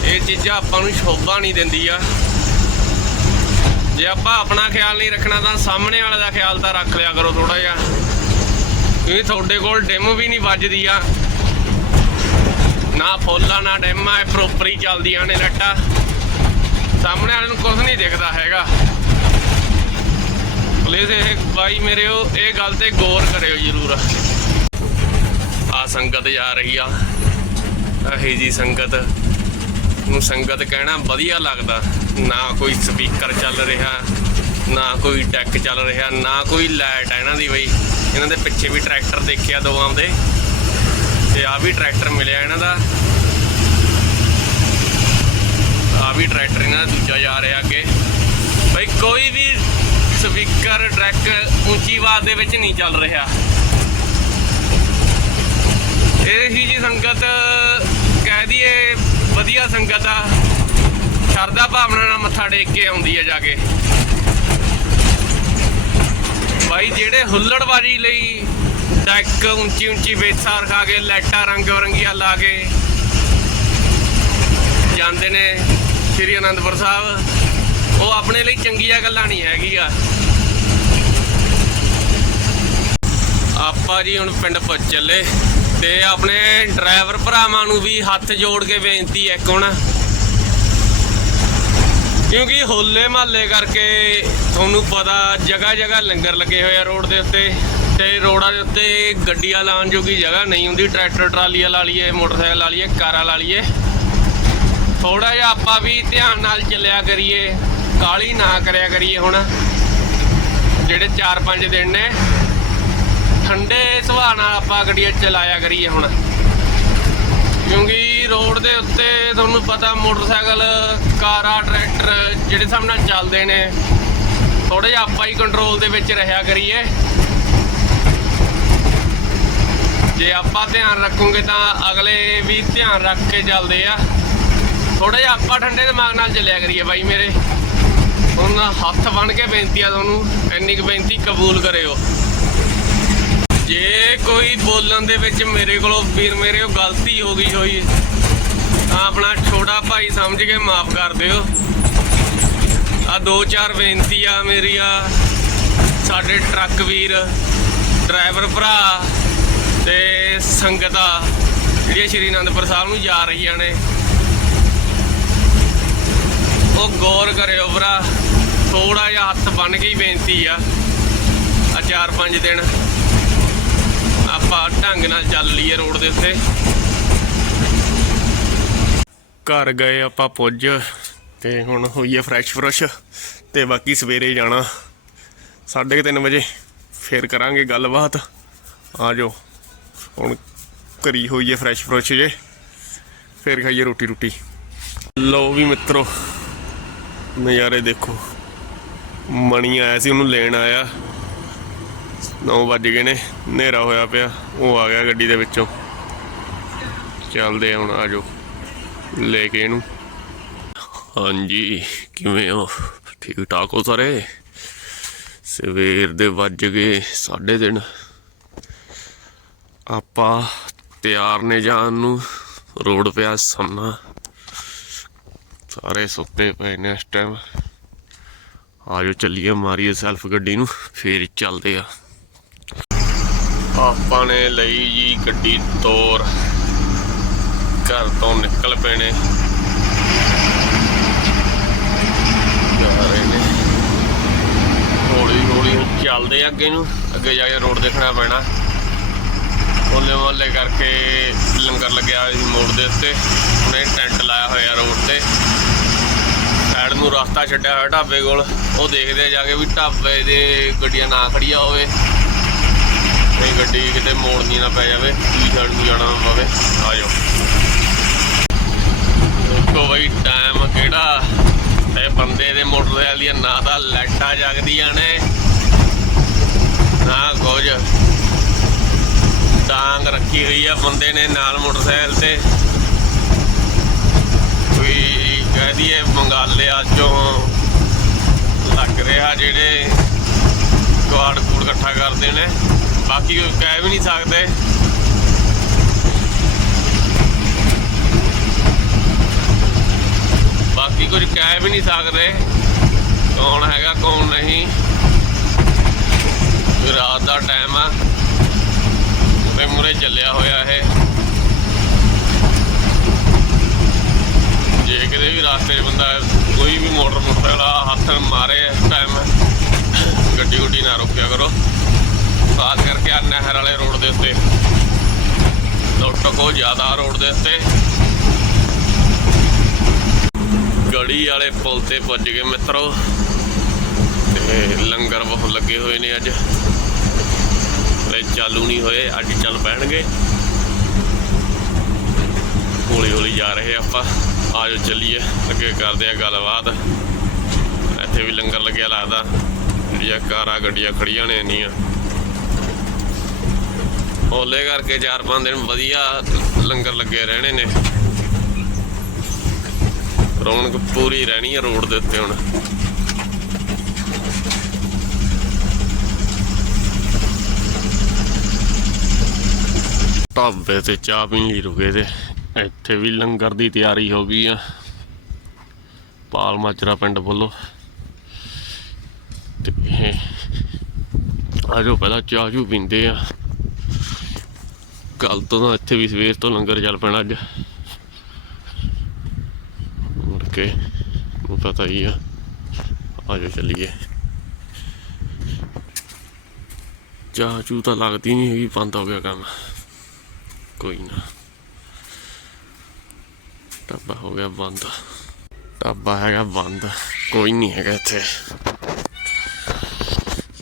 ਇਹ ਚੀਜ਼ਾਂ ਆਪਾਂ ਨੂੰ ਸ਼ੋਭਾ ਨਹੀਂ ਦਿੰਦੀ ਆ। ਜੇ ਆਪਾਂ ਆਪਣਾ ਖਿਆਲ ਨਹੀਂ ਰੱਖਣਾ ਤਾਂ ਸਾਹਮਣੇ ਵਾਲੇ ਦਾ ਖਿਆਲ ਤਾਂ ਰੱਖ ਲਿਆ ਕਰੋ ਥੋੜਾ ਜਿਹਾ। ਕਿਉਂਕਿ ਤੁਹਾਡੇ ਕੋਲ ਡਿਮ ਵੀ ਨਹੀਂ ਵੱਜਦੀ ਆ। ਨਾ ਫੁੱਲ ਆ ਨਾ ਡਿਮ ਆ ਪ੍ਰੋਪਰ ਹੀ ਚੱਲਦੀਆਂ ਨੇ ਲੱਟਾਂ। ਸਾਹਮਣੇ ਵਾਲੇ ਨੂੰ ਕੁਝ ਨਹੀਂ ਦਿਖਦਾ ਹੈਗਾ। ਪਲੀਜ਼ ਪਲੀਜ਼ ਇਹ ਬਾਈ ਮੇਰੇ ਉਹ, ਇਹ ਗੱਲ ਤੇ ਗੌਰ ਕਰਿਓ ਜਰੂਰ। ਆ ਸੰਗਤ ਜਾ ਰਹੀ ਆ। ਇਹ ਜੀ ਸੰਗਤ ਨੂੰ ਸੰਗਤ ਕਹਿਣਾ ਵਧੀਆ ਲੱਗਦਾ। ਨਾ ਕੋਈ ਸਪੀਕਰ ਚੱਲ ਰਿਹਾ, ਨਾ ਕੋਈ ਡੈਕ ਚੱਲ ਰਿਹਾ, ਨਾ ਕੋਈ ਲਾਈਟ ਆ ਇਹਨਾਂ ਦੀ ਬਈ। ਇਹਨਾਂ ਦੇ ਪਿੱਛੇ ਵੀ ਟਰੈਕਟਰ ਦੇਖਿਆ ਦੋ। ਆਉਂਦੇ ਤੇ ਆ ਵੀ ਟਰੈਕਟਰ ਮਿਲਿਆ ਇਹਨਾਂ ਦਾ। ਆ ਵੀ ਟਰੈਕਟਰ ਇਹਨਾਂ ਦਾ ਦੂਜਾ ਜਾ ਰਿਹਾ ਅੱਗੇ। ਬਈ ਕੋਈ ਵੀ ਸਪੀਕਰ ਟਰੈਕ ਉੱਚੀ ਆਵਾਜ਼ ਦੇ ਵਿੱਚ ਨਹੀਂ ਚੱਲ ਰਿਹਾ। ਇਹ ਹੀ ਜੀ ਸੰਗਤ, ਕਹਿ ਦਈਏ, ਵਧੀਆ ਸੰਗਤ ਆ। ਸ਼ਰਧਾ ਭਾਵਨਾ ਨਾਲ ਮੱਥਾ ਟੇਕ ਕੇ ਆਉਂਦੀ ਹੈ ਜਾ ਕੇ। ਭਾਈ ਜਿਹੜੇ ਹੁੱਲੜਬਾਜੀ ਲਈ ਡੈਕ ਉੱਚੀ ਉੱਚੀ ਬੇਸਾਂ ਰਖਾ ਕੇ, ਲਾਈਟਾਂ ਰੰਗ ਬਰੰਗੀਆਂ ਲਾ ਕੇ ਜਾਂਦੇ ਨੇ ਸ਼੍ਰੀ ਅਨੰਦਪੁਰ ਸਾਹਿਬ, ਉਹ ਆਪਣੇ ਲਈ ਚੰਗੀਆਂ ਗੱਲਾਂ ਨਹੀਂ ਹੈਗੀਆਂ। ਆਪਾਂ ਜੀ ਹੁਣ ਪਿੰਡ ਪਹੁੰਚ ਚੱਲੇ ਤੇ ਆਪਣੇ ਡਰਾਈਵਰ ਭਰਾਵਾਂ ਨੂੰ ਵੀ ਹੱਥ ਜੋੜ ਕੇ ਬੇਨਤੀ ਹੈ ਇੱਕ ਕਿਉਂਕਿ ਹੋਲੇ ਮਹੱਲੇ ਕਰਕੇ ਤੁਹਾਨੂੰ ਪਤਾ ਜਗ੍ਹਾ ਜਗ੍ਹਾ ਲੰਗਰ ਲੱਗੇ ਹੋਏ ਆ ਰੋਡ ਦੇ ਉੱਤੇ ਤੇ ਰੋਡਾਂ ਦੇ ਉੱਤੇ ਗੱਡੀਆਂ ਲਾਉਣ ਜੋਗੀ ਜਗ੍ਹਾ ਨਹੀਂ ਹੁੰਦੀ, ਟਰੈਕਟਰ ਟਰਾਲੀਆਂ ਲਾ ਲਈਏ, ਮੋਟਰਸਾਈਕਲ ਲਾ ਲਈਏ, ਕਾਰਾਂ ਲਾ ਲਈਏ। ਥੋੜਾ ਜਿਹਾ ਆਪਾਂ ਵੀ ਧਿਆਨ ਨਾਲ ਚੱਲਿਆ ਕਰੀਏ ਕਾਲੀ ਨਾ ਕਰਿਆ ਕਰੀਏ ਹੁਣ। ਜਿਹੜੇ 4-5 ਦਿਨ ਨੇ, ਠੰਡੇ ਸੁਭਾਅ ਨਾਲ ਆਪਾਂ ਗੱਡੀਆਂ ਚਲਾਇਆ ਕਰੀਏ ਹੁਣ। ਕਿਉਂਕਿ ਰੋਡ ਦੇ ਉੱਤੇ ਤੁਹਾਨੂੰ ਪਤਾ ਮੋਟਰਸਾਈਕਲ, ਕਾਰਾਂ, ਟਰੈਕਟਰ ਜਿਹੜੇ ਹਿਸਾਬ ਨਾਲ ਚੱਲਦੇ ਨੇ। ਥੋੜਾ ਜਿਹਾ ਆਪਾਂ ਹੀ ਕੰਟਰੋਲ ਦੇ ਵਿੱਚ ਰਹਿਆ ਕਰੀਏ। ਜੇ ਆਪਾਂ ਧਿਆਨ ਰੱਖੋਗੇ ਤਾਂ ਅਗਲੇ ਵੀ ਧਿਆਨ ਰੱਖ ਕੇ ਚੱਲਦੇ ਆ। ਥੋੜਾ ਜਿਹਾ ਆਪਾਂ ਠੰਡੇ ਦਿਮਾਗ ਨਾਲ ਚੱਲਿਆ ਕਰੀਏ ਬਾਈ ਮੇਰੇ। ਹੁਣ ਹੱਥ ਬਣ ਕੇ ਬੇਨਤੀ ਆ ਤੁਹਾਨੂੰ, ਇੰਨੀ ਕੁ ਬੇਨਤੀ ਕਬੂਲ ਕਰਿਓ। ਜੇ ਕੋਈ ਬੋਲਣ ਦੇ ਵਿੱਚ ਮੇਰੇ ਕੋਲੋਂ ਵੀਰ ਮੇਰੇ ਉਹ ਗਲਤੀ ਹੋ ਗਈ ਹੋਈ, ਤਾਂ ਆਪਣਾ ਛੋਟਾ ਭਾਈ ਸਮਝ ਕੇ ਮਾਫ ਕਰ ਦਿਓ। ਆ ਦੋ ਚਾਰ ਬੇਨਤੀ ਆ ਮੇਰੀ ਆ, ਸਾਡੇ ਟਰੱਕ ਵੀਰ, ਡਰਾਈਵਰ ਭਰਾ ਤੇ ਸੰਗਤਾਂ ਜਿਹੜੀਆਂ ਸ਼੍ਰੀ ਅਨੰਦਪੁਰ ਸਾਹਿਬ ਨੂੰ ਜਾ ਰਹੀਆਂ ਨੇ। ਉਹ ਗੌਰ ਕਰਿਓ ਭਰਾ ਥੋੜਾ ਜਿਹਾ ਹੱਥ ਬੰਨ ਕੇ ਹੀ ਬੇਨਤੀ ਆ ਆ ਚਾਰ ਪੰਜ ਦਿਨ। ਆਪਾਂ ਢੰਗ ਨਾਲ ਚੱਲ ਲਈਏ ਰੋਡ ਦੇ ਉੱਤੇ। ਘਰ ਗਏ ਆਪਾਂ ਪੁੱਜ ਤੇ ਹੁਣ ਹੋਈਏ ਫਰੈਸ਼ ਫਰੈਸ਼ ਤੇ ਬਾਕੀ ਸਵੇਰੇ ਜਾਣਾ। 3:30 ਵਜੇ ਫੇਰ ਕਰਾਂਗੇ ਗੱਲਬਾਤ। ਆ ਜਾਓ। ਹੁਣ ਕਰੀ ਹੋਈਏ ਫਰੈਸ਼ ਫਰੈਸ਼ ਜੇ। ਫੇਰ ਖਾਈਏ ਰੋਟੀ ਰੋਟੀ। ਲਓ ਵੀ ਮਿੱਤਰੋ, ਨਜ਼ਾਰੇ ਦੇਖੋ। ਮਣੀ ਆਇਆ ਸੀ, ਉਹਨੂੰ ਲੈਣ ਆਇਆ। 9 ਵੱਜ ਗਏ ਨੇ, ਹਨੇਰਾ ਹੋਇਆ ਪਿਆ, ਉਹ ਆ ਗਿਆ ਗੱਡੀ ਦੇ ਵਿੱਚੋਂ। ਚੱਲਦੇ ਆ ਹੁਣ, ਆ ਜਾਓ, ਲੈ ਕੇ ਇਹਨੂੰ। ਹਾਂਜੀ, ਕਿਵੇਂ ਹੋ? ਠੀਕ ਠਾਕ ਹੋ ਸਾਰੇ? ਸਵੇਰ ਦੇ ਵੱਜ ਗਏ 3:30 ਆਪਾਂ ਤਿਆਰ ਨੇ ਜਾਣ ਨੂੰ, ਰੋਡ ਪਿਆ ਸੰਨਾ। ਸਾਰੇ ਸੁੱਤੇ ਪਏ ਨੇ ਇਸ ਟਾਈਮ ਆਜੋ ਚੱਲੀਏ ਮਾਰੀਏ ਸੈਲਫ ਗੱਡੀ ਨੂੰ, ਫੇਰ ਚੱਲਦੇ ਆ। ਆਪਾਂ ਨੇ ਲਈ ਜੀ ਗੱਡੀ ਤੋਰ। ਘਰ ਤੋਂ ਨਿਕਲ ਪਏ ਨੇ ਜਾ ਰਹੇ ਨੇ। ਹੌਲੀ ਹੌਲੀ ਚੱਲਦੇ ਆ ਅੱਗੇ ਨੂੰ। ਅੱਗੇ ਜਾ ਕੇ ਰੋਡ ਦੇਖਣਾ ਪੈਣਾ। ਹੋਲੇ ਮਹੱਲੇ ਕਰਕੇ ਲੰਗਰ ਲੱਗਿਆ ਹੋਇਆ ਸੀ ਮੋੜ ਦੇ ਉੱਤੇ। ਉਹਨੇ ਟੈਂਟ ਲਾਇਆ ਹੋਇਆ ਰੋਡ ਤੇ। ਸਾਈਡ ਨੂੰ ਰਸਤਾ ਛੱਡਿਆ ਹੋਇਆ ਢਾਬੇ ਕੋਲ। ਉਹ ਦੇਖਦੇ ਆ ਜਾ ਕੇ ਵੀ ਢਾਬੇ ਦੇ ਗੱਡੀਆਂ ਨਾ ਖੜੀਆਂ ਹੋਵੇ। ਨਹੀਂ ਗੱਡੀ ਕਿਤੇ ਮੋੜਨੀ ਨਾ ਪੈ ਜਾਵੇ ਦੂਜੀ ਸਾਈਡ ਨੂੰ ਜਾਣਾ ਨਾ ਪਵੇ, ਆ ਜਾਓ। ਦੇਖੋ ਬਈ ਟਾਈਮ ਕਿਹੜਾ ਤੇ ਬੰਦੇ ਦੇ ਮੋਟਰਸਾਈਕਲ ਦੀਆਂ ਨਾ ਤਾਂ ਲਾਈਟਾਂ ਜਗਦੀਆਂ ਨੇ, ਨਾ ਕੁਝ। ਡਾਂਗ ਰੱਖੀ ਹੋਈ ਆ ਬੰਦੇ ਨੇ ਨਾਲ ਮੋਟਰਸਾਈਕਲ ਤੇ। ਕੋਈ ਕਹਿ ਦਈਏ ਬੰਗਾਲਿਆਂ ਚੋਂ ਲੱਗ ਰਿਹਾ ਜਿਹੜੇ ਕੁਆੜ ਕੂੜ ਇਕੱਠਾ ਕਰਦੇ ਨੇ। ਬਾਕੀ ਕੋਈ ਕਹਿ ਵੀ ਨਹੀਂ ਸਕਦੇ। ਬਾਕੀ ਕੁਝ ਕਹਿ ਵੀ ਨਹੀਂ ਸਕਦੇ ਕੌਣ ਹੈਗਾ ਕੌਣ ਨਹੀਂ। ਰਾਤ ਦਾ ਟਾਈਮ ਆ। ਤੇ ਮੁਰੇ ਚੱਲਿਆ ਹੋਇਆ ਇਹ। ਜੇ ਕਿਤੇ ਵੀ ਰਸਤੇ 'ਚ ਬੰਦਾ ਕੋਈ ਵੀ ਮੋਟਰ ਮੋਟਰਸਾਈਕਲ ਹੱਥ ਮਾਰੇ ਇਸ ਟਾਈਮ ਗੱਡੀ ਗੁੱਡੀ ਨਾ ਰੋਕਿਆ ਕਰੋ। ਖਾਸ ਕਰਕੇ ਆ ਨਹਿਰ ਵਾਲੇ ਰੋਡ ਦੇ ਉੱਤੇ। ਲੁੱਟ ਕੋ ਜ਼ਿਆਦਾ ਰੋਡ ਦੇ ਉੱਤੇ। ਗੜੀ ਵਾਲੇ ਪੁਲ ਤੇ ਪੁੱਜ ਗਏ ਮਿੱਤਰੋ। ਤੇ ਲੰਗਰ ਬਹੁਤ ਲੱਗੇ ਹੋਏ ਨੇ ਅੱਜ। ਹਲੇ ਚਾਲੂ ਨਹੀਂ ਹੋਏ, ਅੱਜ ਚੱਲ ਪੈਣਗੇ। ਹੌਲੀ ਹੌਲੀ ਜਾ ਰਹੇ ਆਪਾਂ। ਆਜੋ ਚੱਲੀਏ, ਅੱਗੇ ਕਰਦੇ ਆ ਗੱਲਬਾਤ। ਇੱਥੇ ਵੀ ਲੰਗਰ ਲੱਗਿਆ ਲੱਗਦਾ। ਜਿਹੜੀਆਂ ਕਾਰਾਂ ਗੱਡੀਆਂ ਖੜੀਆਂ ਨੇ ਇੰਨੀਆਂ। ਹੋਲੇ ਕਰਕੇ ਚਾਰ ਪੰਜ ਦਿਨ ਵਧੀਆ ਲੰਗਰ ਲੱਗੇ ਰਹਿਣੇ ਨੇ। ਰੌਣਕ ਪੂਰੀ ਰਹਿਣੀ ਹੈ ਰੋਡ ਦੇ ਉੱਤੇ ਹੁਣ। ਢਾਬੇ ਤੇ ਚਾਹ ਪੀਣ ਲਈ ਰੁਕੇ ਤੇ ਇੱਥੇ ਵੀ ਲੰਗਰ ਦੀ ਤਿਆਰੀ ਹੋ ਗਈ ਆ। ਪਾਲ ਮਾਜਰਾ ਪਿੰਡ ਵੱਲੋਂ। ਤੇ ਇਹ ਆਜੋ ਪਹਿਲਾਂ ਚਾਹ ਚੂ ਪੀਂਦੇ ਆ। ਕੱਲ ਤੋਂ ਤਾਂ ਇੱਥੇ ਵੀ ਸਵੇਰ ਤੋਂ ਲੰਗਰ ਚੱਲ ਪੈਣਾ ਅੱਜ। ਮੁੜ ਕੇ ਨੂੰ ਪਤਾ ਹੀ ਆ। ਆਜੋ ਚੱਲੀਏ। ਚਾਹ ਚੂ ਤਾਂ ਲੱਗਦੀ ਨਹੀਂ ਹੈਗੀ, ਬੰਦ ਹੋ ਗਿਆ ਕੰਮ। ਕੋਈ ਨਾ। ਟੱਬਾ ਹੋ ਗਿਆ ਬੰਦ। ਟੱਬਾ ਹੈਗਾ ਬੰਦ। ਕੋਈ ਨਹੀਂ ਹੈਗਾ ਇੱਥੇ।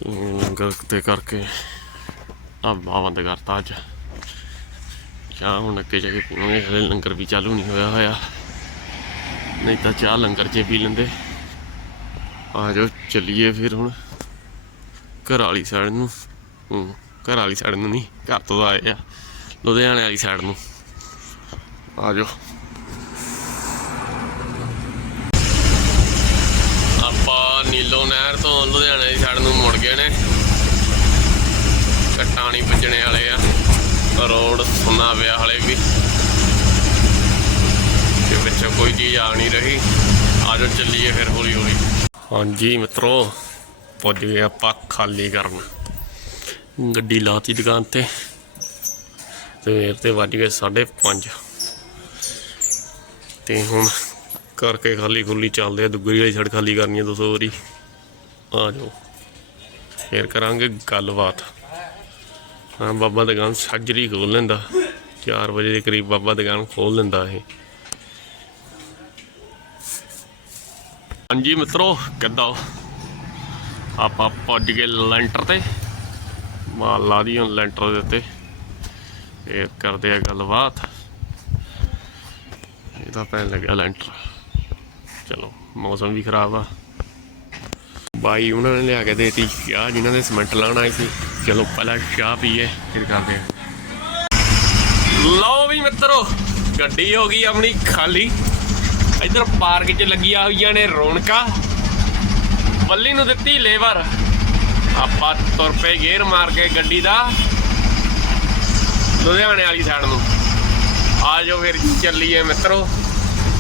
ਲੰਗਰ ਤੇ ਕਰਕੇ ਢਾਬਾ ਬੰਦ ਕਰਤਾ ਅੱਜ। ਚਾਹ ਹੁਣ ਅੱਗੇ ਜਾ ਕੇ ਪੀਵਾਂਗੇ ਹਲੇ ਲੰਗਰ ਵੀ ਚਾਲੂ ਨਹੀਂ ਹੋਇਆ ਹੋਇਆ। ਨਹੀਂ ਤਾਂ ਚਾਹ ਲੰਗਰ 'ਚ ਪੀ ਲੈਂਦੇ। ਆ ਜਾਓ, ਚੱਲੀਏ ਫਿਰ ਹੁਣ। ਘਰ ਵਾਲੀ ਸਾਈਡ ਨੂੰ। ਹੂੰ ਘਰ ਵਾਲੀ ਸਾਈਡ ਨੂੰ ਨਹੀਂ, ਘਰ ਤੋਂ ਆਏ ਆ, ਲੁਧਿਆਣੇ ਵਾਲੀ ਸਾਈਡ ਨੂੰ। ਆ ਜਾਓ। ਆਪਾਂ ਨੀਲੋ ਨਹਿਰ ਤੋਂ ਲੁਧਿਆਣੇ ਦੀ ਸਾਈਡ ਨੂੰ ਮੁੜ ਗਏ ਨੇ। ਕਟਾਣੀ ਵੱਜਣੇ ਵਾਲੇ ਆ। ਰੋਡ ਸੁੰਨਾ ਪਿਆ ਹਲੇ ਵੀ। ਤੇ ਵਿੱਚ ਕੋਈ ਚੀਜ਼ ਆ ਨਹੀਂ ਰਹੀ। ਆ ਜਾਓ, ਚੱਲੀਏ ਫਿਰ ਹੌਲੀ ਹੌਲੀ। ਹਾਂਜੀ ਮਿੱਤਰੋ, ਪੁੱਜ ਗਏ ਆਪਾਂ ਖਾਲੀ ਕਰਨ। ਗੱਡੀ ਲਾਤੀ ਦੁਕਾਨ ਤੇ। ਸਵੇਰ ਤੇ ਵੱਜ ਗਏ 5:30 ਤੇ ਹੁਣ ਕਰਕੇ ਖਾਲੀ ਖੁੱਲੀ ਚੱਲਦੇ ਆ। ਦੁੱਗਰੀ ਵਾਲੀ ਸੜਕ ਖਾਲੀ ਕਰਨੀ ਆ 200 ਵਾਰੀ। ਆ ਜਾਓ। ਫੇਰ ਕਰਾਂਗੇ ਗੱਲਬਾਤ। ਹਾਂ, ਬਾਬਾ ਦੁਕਾਨ ਸੱਜਰੀ ਖੋਲ ਲੈਂਦਾ। 4 ਵਜੇ ਦੇ ਕਰੀਬ ਬਾਬਾ ਦੁਕਾਨ ਖੋਲ ਲੈਂਦਾ ਇਹ। ਹਾਂਜੀ ਮਿੱਤਰੋ, ਕਿੱਦਾਂ? ਆਪਾਂ ਪੁੱਜ ਗਏ ਲੈਂਟਰ ਤੇ। ਮਾਲ ਲਾ ਦੀ ਹੁਣ ਲੈਂਟਰ ਦੇ ਉੱਤੇ। ਫੇਰ ਕਰਦੇ ਆ ਗੱਲਬਾਤ। ਇਹਦਾ ਪੈਣ ਲੱਗਿਆ ਲੈਂਟਰ। ਚਲੋ, ਮੌਸਮ ਵੀ ਖਰਾਬ ਆ। ਬਾਈ ਉਹਨਾਂ ਨੇ ਲਿਆ ਕੇ ਦੇਤੀ। ਚਾਹ ਜਿਨ੍ਹਾਂ ਨੇ ਸਿਮੈਂਟ ਲਾਉਣ ਆਏ ਸੀ ਚਲੋ ਪਹਿਲਾਂ ਚਾਹ ਪੀਏ, ਫਿਰ ਕਰਦੇ ਆ ਲਓ ਵੀ ਮਿੱਤਰੋ, ਗੱਡੀ ਹੋ ਗਈ ਆਪਣੀ ਖਾਲੀ। ਇੱਧਰ ਪਾਰਕ 'ਚ ਲੱਗੀਆਂ ਹੋਈਆਂ ਨੇ ਰੌਣਕਾਂ। ਬੱਲੀ ਨੂੰ ਦਿੱਤੀ ਲੇਬਰ। ਆਪਾਂ ਤੁਰ ਪਏ ਗੇਅਰ ਮਾਰ ਕੇ ਗੱਡੀ ਦਾ। ਲੁਧਿਆਣੇ ਵਾਲੀ ਸਾਈਡ ਨੂੰ। ਆ ਜਾਓ ਫਿਰ ਚੱਲੀਏ ਮਿੱਤਰੋ।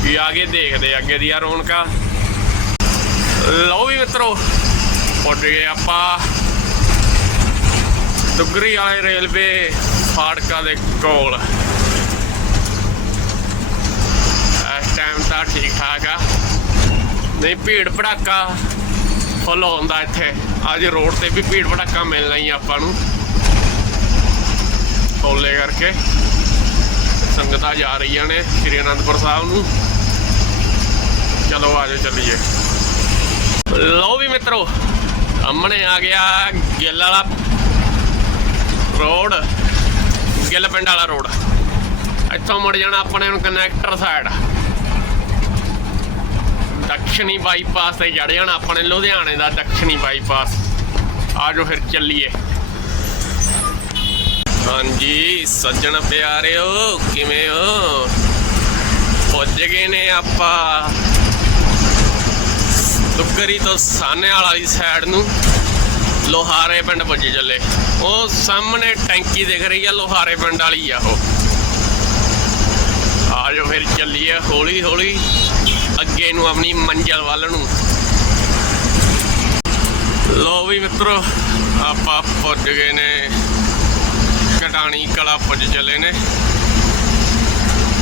ਵੀ ਆਗੇ ਦੇਖਦੇ ਆ ਅੱਗੇ ਦੀਆਂ ਰੌਣਕਾਂ। ਲਓ ਵੀ ਮਿੱਤਰੋ ਉੱਡ ਗਏ ਆਪਾਂ। ਦੁਗਰੀ ਵਾਲੇ ਰੇਲਵੇ ਫਾੜਕਾਂ ਦੇ ਕੋਲ। ਇਸ ਟਾਈਮ ਤਾਂ ਠੀਕ ਠਾਕ ਆ। ਨਹੀਂ, ਭੀੜ ਭੜਾਕਾ ਫੁੱਲ ਹੁੰਦਾ ਇੱਥੇ। ਅੱਜ ਰੋਡ ਤੇ ਵੀ ਭੀੜ ਭੜਾਕਾ ਮਿਲਣਾ ਹੀ ਆਪਾਂ ਨੂੰ। ਹੌਲੇ ਕਰਕੇ। ਸੰਗਤਾਂ ਜਾ ਰਹੀਆਂ ਨੇ, ਸ੍ਰੀ ਅਨੰਦਪੁਰ ਸਾਹਿਬ ਨੂੰ। ਚਲੋ ਆਜੋ ਚੱਲੀਏ। ਲਓ ਵੀ ਮਿੱਤਰੋ, ਸਾਹਮਣੇ ਆ ਗਿਆ ਗਿੱਲ ਵਾਲਾ ਰੋਡ, ਗਿੱਲ ਪਿੰਡ ਵਾਲਾ ਰੋਡ। ਇੱਥੋਂ ਮੁੜ ਜਾਣਾ ਆਪਣੇ ਨੂੰ ਕਨੈਕਟਰ ਸਾਈਡ ਦਕਸ਼ਣੀ ਬਾਈਪਾਸ ਤੇ ਚੜ ਜਾਣਾ ਆਪਣੇ, ਲੁਧਿਆਣੇ ਦਾ ਦਕਸ਼ਣੀ ਬਾਈਪਾਸ ਆਜੋ ਫਿਰ ਚੱਲੀਏ। ਹਾਂਜੀ, ਸੱਜਣ ਪਿਆਰਿਓ, ਕਿਵੇਂ ਹੋ? ਪੁੱਜ ਗਏ ਨੇ ਆਪਾਂ। ਦੁੱਗਰੀ ਤੋਂ ਸਾਨੇ ਵਾਲੀ ਸਾਈਡ ਨੂੰ ਲੋਹਾਰੇ ਪਿੰਡ ਪੁੱਜੇ ਚੱਲੇ। ਉਹ ਸਾਹਮਣੇ ਟੈਂਕੀ ਦਿਖ ਰਹੀ ਆ, ਲੋਹਾਰੇ ਪਿੰਡ ਵਾਲੀ ਆ ਉਹ। ਆਜੋ ਫਿਰ ਚੱਲੀਏ ਹੌਲੀ ਹੌਲੀ, ਅੱਗੇ ਨੂੰ ਆਪਣੀ ਮੰਜ਼ਲ ਵੱਲ ਨੂੰ। ਲੋ ਵੀ ਮਿੱਤਰੋ, ਆਪਾਂ ਪੁੱਜ ਗਏ ਨੇ। ਕਟਾਣੀ ਕਲਾ ਪੁੱਜ ਚੱਲੇ ਨੇ।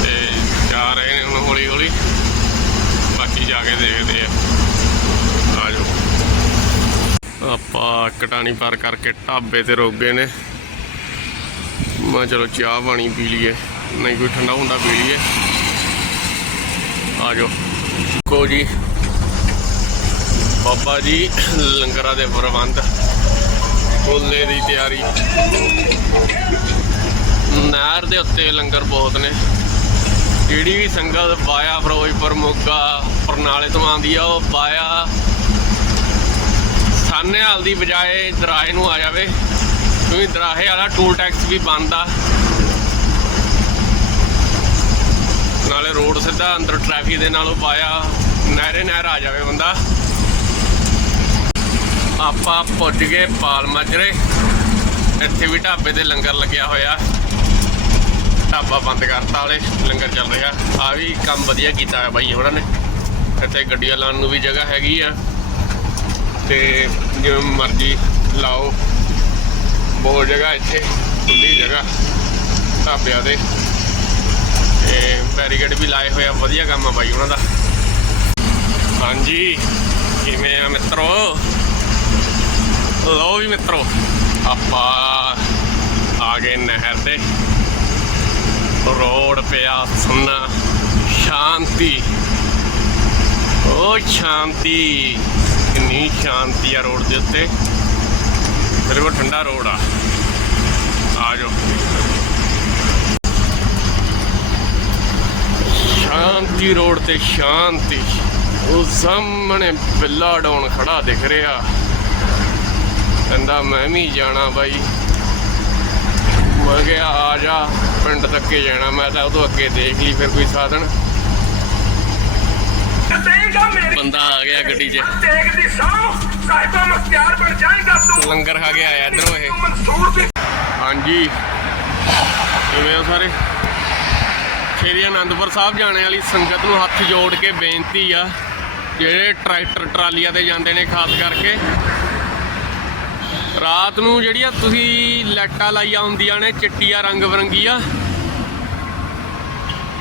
ਤੇ ਜਾ ਰਹੇ ਨੇ ਹੁਣ ਹੌਲੀ ਹੌਲੀ। ਬਾਕੀ ਜਾ ਕੇ ਦੇਖਦੇ ਆ। ਆਪਾਂ ਕਟਾਣੀ ਪਾਰ ਕਰਕੇ ਢਾਬੇ ਤੇ ਰੁਕ ਗਏ ਨੇ। ਮੈਂ ਚਲੋ ਚਾਹ ਪਾਣੀ ਪੀ ਲਈਏ। ਨਹੀਂ ਕੋਈ ਠੰਡਾ ਹੁੰਦਾ ਪੀ ਲਈਏ। ਆ ਜਾਓ। ਕੋ ਜੀ। ਬਾਬਾ ਜੀ, ਲੰਗਰਾਂ ਦੇ ਪ੍ਰਬੰਧ। ਕੋਲੇ ਦੀ ਤਿਆਰੀ। ਨਹਿਰ ਦੇ ਉੱਤੇ ਲੰਗਰ ਬਹੁਤ ਨੇ। ਜਿਹੜੀ ਵੀ ਸੰਗਤ ਬਾਇਆ ਫਿਰੋਜ਼ਪੁਰ, ਮੋਗਾ ਪਰਨਾਲੇ ਤੋਂ ਆਉਂਦੀ ਆ, ਉਹ ਬਾਇਆ ਸਾਨੇਹਾਲ ਦੀ ਬਜਾਏ ਦਰਾਹੇ ਨੂੰ ਆ ਜਾਵੇ, ਕਿਉਂਕਿ ਦਰਾਹੇ ਵਾਲਾ ਟੋਲ ਟੈਕਸ ਵੀ ਬੰਦ ਆ। ਨਾਲੇ ਰੋਡ ਸਿੱਧਾ ਅੰਦਰ ਟ੍ਰੈਫਿਕ ਦੇ ਨਾਲੋਂ ਪਾਇਆ, ਨਹਿਰੇ ਨਹਿਰ ਆ ਜਾਵੇ ਬੰਦਾ। ਆਪਾਂ ਪੁੱਜ ਗਏ ਪਾਲ ਮਾਜਰੇ, ਇੱਥੇ ਵੀ ਢਾਬੇ ਤੇ ਲੰਗਰ ਲੱਗਿਆ ਹੋਇਆ। ਢਾਬਾ ਬੰਦ ਕਰਤਾ ਵਾਲੇ, ਲੰਗਰ ਚੱਲ ਰਿਹਾ। ਆ ਵੀ ਕੰਮ ਵਧੀਆ ਕੀਤਾ ਹੈ ਬਾਈ ਉਹਨਾਂ ਨੇ। ਇੱਥੇ ਗੱਡੀਆਂ ਲਾਉਣ ਨੂੰ ਵੀ ਜਗ੍ਹਾ ਹੈਗੀ ਆ। ਤੇ ਜਿਵੇਂ ਮਰਜ਼ੀ ਲਾਓ। ਬਹੁਤ ਜਗ੍ਹਾ ਇੱਥੇ, ਖੁੱਲੀ ਜਗ੍ਹਾ, ਢਾਬਿਆਂ ਦੇ ਤੇ ਬੈਰੀਕੇਡ ਵੀ ਲਾਏ ਹੋਏ ਆ, ਵਧੀਆ ਕੰਮ ਆ ਬਾਈ ਉਹਨਾਂ ਦਾ। ਹਾਂਜੀ, ਕਿਵੇਂ ਆ ਮਿੱਤਰੋ? ਲਓ ਵੀ ਮਿੱਤਰੋ, ਆਪਾਂ ਆ ਗਏ ਨਹਿਰ ਤੇ। ਰੋਡ ਪਿਆ ਸੁੰਨਾ, ਸ਼ਾਂਤੀ। ਓ ਸ਼ਾਂਤੀ। ਕਿੰਨੀ ਸ਼ਾਂਤੀ ਆ ਰੋਡ ਦੇ ਉੱਤੇ। ਬਿਲਕੁਲ ਠੰਡਾ ਰੋਡ ਆ। ਆ ਜਾਓ। ਸ਼ਾਂਤੀ ਰੋਡ ਤੇ ਸ਼ਾਂਤੀ। ਉਹ ਸਾਹਮਣੇ ਬਿੱਲਾ ਡਾਉਣ ਖੜਾ ਦਿਖ ਰਿਹਾ। ਕਹਿੰਦਾ, ਮੈਂ ਵੀ ਜਾਣਾ ਬਾਈ। ਮੈਂ ਕਿਹਾ, ਆ ਜਾ। ਪਿੰਡ ਤੱਕ ਜਾਣਾ। ਮੈਂ ਤਾਂ ਉਹ ਤੋਂ ਅੱਗੇ ਦੇਖ ਲਈ ਫਿਰ ਕੋਈ ਸਾਧਨ। ਬੰਦਾ ਆ ਗਿਆ ਗੱਡੀ 'ਚ। ਤੇਗ ਦੀ ਸੌ ਸਾਹਿਬਾ ਮਖਤਿਆਰ ਬਣ ਜਾਏਗਾ ਤੂੰ। ਲੰਗਰ ਖਾ ਕੇ ਆਇਆ ਇਧਰੋਂ ਇਹ। ਮਨਸੂਰ ਹਾਂਜੀ। ਕਿਵੇਂ ਹੋ ਸਾਰੇ? ਸ਼੍ਰੀ ਅਨੰਦਪੁਰ ਸਾਹਿਬ ਜਾਣੇ ਵਾਲੀ ਸੰਗਤ ਨੂੰ ਹੱਥ ਜੋੜ ਕੇ ਬੇਨਤੀ ਆ ਜਿਹੜੇ ਟਰੈਕਟਰ ਟਰਾਲੀਆਂ ਤੇ ਜਾਂਦੇ ਨੇ ਖਾਸ ਕਰਕੇ। ਰਾਤ ਨੂੰ ਜਿਹੜੀਆਂ ਤੁਸੀਂ ਲਾਈਟਾਂ ਲਾਈਆਂ ਹੁੰਦੀਆਂ ਨੇ ਚਿੱਟੀਆਂ ਰੰਗ ਬਰੰਗੀਆਂ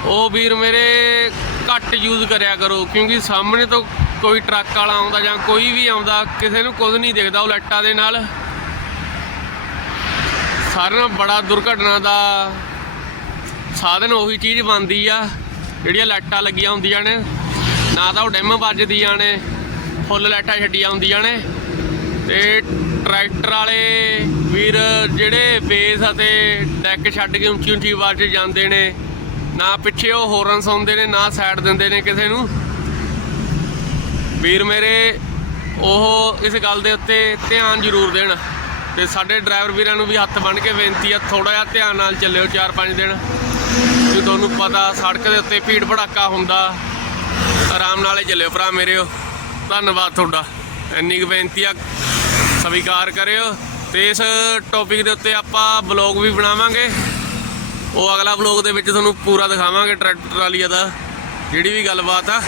ਉਹ ਵੀਰ ਮੇਰੇ ਘੱਟ ਯੂਜ਼ ਕਰਿਆ ਕਰੋ, ਕਿਉਂਕਿ ਸਾਹਮਣੇ ਤੋਂ ਕੋਈ ਟਰੱਕ ਵਾਲਾ ਆਉਂਦਾ ਜਾਂ ਕੋਈ ਵੀ ਆਉਂਦਾ, ਕਿਸੇ ਨੂੰ ਕੁਝ ਨਹੀਂ ਦਿਖਦਾ ਉਹ ਲਾਈਟਾਂ ਦੇ ਨਾਲ। ਸਾਰਿਆਂ ਨਾਲੋਂ ਬੜਾ ਦੁਰਘਟਨਾ ਦਾ ਸਾਧਨ ਉਹੀ ਚੀਜ਼ ਬਣਦੀ ਆ, ਜਿਹੜੀਆਂ ਲਾਈਟਾਂ ਲੱਗੀਆਂ ਹੁੰਦੀਆਂ ਨੇ। ਨਾ ਤਾਂ ਉਹ ਡਿਮ ਵੱਜਦੀਆਂ ਨੇ, ਫੁੱਲ ਲਾਈਟਾਂ ਛੱਡੀਆਂ ਹੁੰਦੀਆਂ ਨੇ। ਤੇ ਟਰੈਕਟਰ ਵਾਲੇ ਵੀਰ ਜਿਹੜੇ ਬੇਸ ਅਤੇ ਡੈਕ ਛੱਡ ਕੇ ਉੱਚੀ ਉੱਚੀ ਆਵਾਜ਼ 'ਚ ਜਾਂਦੇ ਨੇ ਨਾ ਪਿੱਛੇ ਉਹ ਹੋਰਨ ਸੌਂਦੇ ਨੇ, ਨਾ ਸਾਈਡ ਦਿੰਦੇ ਨੇ ਕਿਸੇ ਨੂੰ। ਵੀਰ ਮੇਰੇ, ਉਹ ਇਸ ਗੱਲ ਦੇ ਉੱਤੇ ਧਿਆਨ ਜ਼ਰੂਰ ਦੇਣ। ਤੇ ਸਾਡੇ ਡਰਾਈਵਰ ਵੀਰਾਂ ਨੂੰ ਵੀ ਹੱਥ ਬੰਨ੍ਹ ਕੇ ਬੇਨਤੀ ਆ ਥੋੜਾ ਜਿਹਾ ਧਿਆਨ ਨਾਲ ਚੱਲਿਓ 4-5 ਦਿਨ। ਕਿ ਤੁਹਾਨੂੰ ਪਤਾ ਸੜਕ ਦੇ ਉੱਤੇ ਭੀੜ ਭੜਾਕਾ ਹੁੰਦਾ, ਆਰਾਮ ਨਾਲ ਹੀ ਚੱਲਿਓ ਭਰਾ ਮੇਰਿਓ। ਧੰਨਵਾਦ ਤੁਹਾਡਾ। ਇੰਨੀ ਕੁ ਬੇਨਤੀ ਆ, ਸਵੀਕਾਰ ਕਰਿਓ। ਤੇ ਇਸ ਟੌਪਿਕ ਦੇ ਉੱਤੇ ਆਪਾਂ ਬਲੌਗ ਵੀ ਬਣਾਵਾਂਗੇ। ਉਹ ਅਗਲਾ ਬਲੌਗ ਦੇ ਵਿੱਚ ਤੁਹਾਨੂੰ ਪੂਰਾ ਦਿਖਾਵਾਂਗੇ ਟਰੈਕਟਰ ਟਰਾਲੀਆ ਦਾ, ਜਿਹੜੀ ਵੀ ਗੱਲਬਾਤ ਆ।